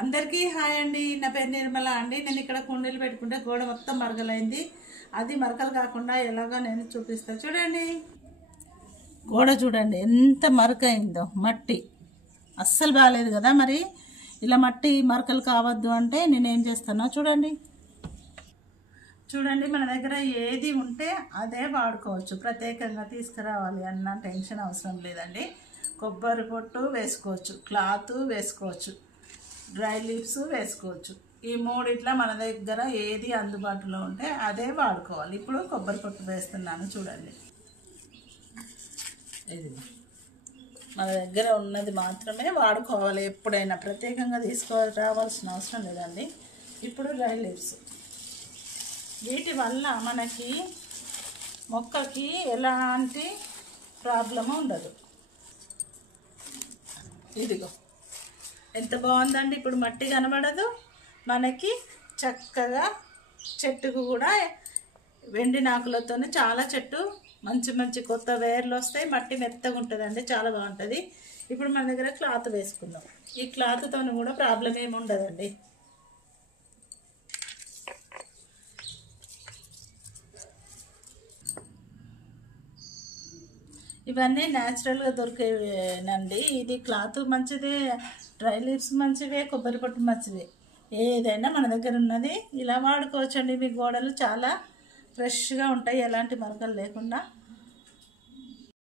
అందరికీ హాయ్ అండి. నా పేరు నిర్మల అండి. నేను ఇక్కడ కుండీలు పెట్టుకుంటే గోడ మొత్తం మరకలైంది. అది మరకలు కాకుండా ఎలాగో నేను చూపిస్తాను. చూడండి, గోడ చూడండి ఎంత మరకైందో. మట్టి అస్సలు బాగాలేదు కదా. మరి ఇలా మట్టి మరకలు కావద్దు అంటే నేనేం చేస్తానో చూడండి. చూడండి, మన దగ్గర ఏది ఉంటే అదే వాడుకోవచ్చు. ప్రత్యేకంగా తీసుకురావాలి అన్న టెన్షన్ అవసరం లేదండి. కొబ్బరి పొట్టు వేసుకోవచ్చు, క్లాత్ వేసుకోవచ్చు, డ్రై లీవ్స్ వేసుకోవచ్చు. ఈ మూడిట్లా మన దగ్గర ఏది అందుబాటులో ఉంటే అదే వాడుకోవాలి. ఇప్పుడు కొబ్బరి పొట్టు వేస్తున్నాను చూడండి. ఇది మన దగ్గర ఉన్నది మాత్రమే వాడుకోవాలి. ఎప్పుడైనా ప్రత్యేకంగా రావాల్సిన అవసరం లేదండి. ఇప్పుడు డ్రై లీవ్స్, వీటి వల్ల మనకి మొక్కకి ఎలాంటి ప్రాబ్లము ఉండదు. ఇదిగో ఎంత బాగుందండి. ఇప్పుడు మట్టి కనబడదు మనకి. చక్కగా చెట్టుకు కూడా వెండి నాకులతో చాలా చెట్టు మంచి మంచి కొత్త వేర్లు వస్తాయి. మట్టి మెత్తగా ఉంటుందండి, చాలా బాగుంటుంది. ఇప్పుడు మన దగ్గర క్లాత్ వేసుకుందాం. ఈ క్లాత్తో కూడా ప్రాబ్లం ఏమి ఉండదండి. ఇవన్నీ న్యాచురల్గా దొరికేనండి. ఇది క్లాత్ మంచిదే, డ్రై లీవ్స్ మంచివే, కొబ్బరి పొట్టు మంచివే. ఏదైనా మన దగ్గర ఉన్నది ఇలా వాడుకోవచ్చండి. మీ గోడలు చాలా ఫ్రెష్గా ఉంటాయి, ఎలాంటి మరకలు లేకుండా.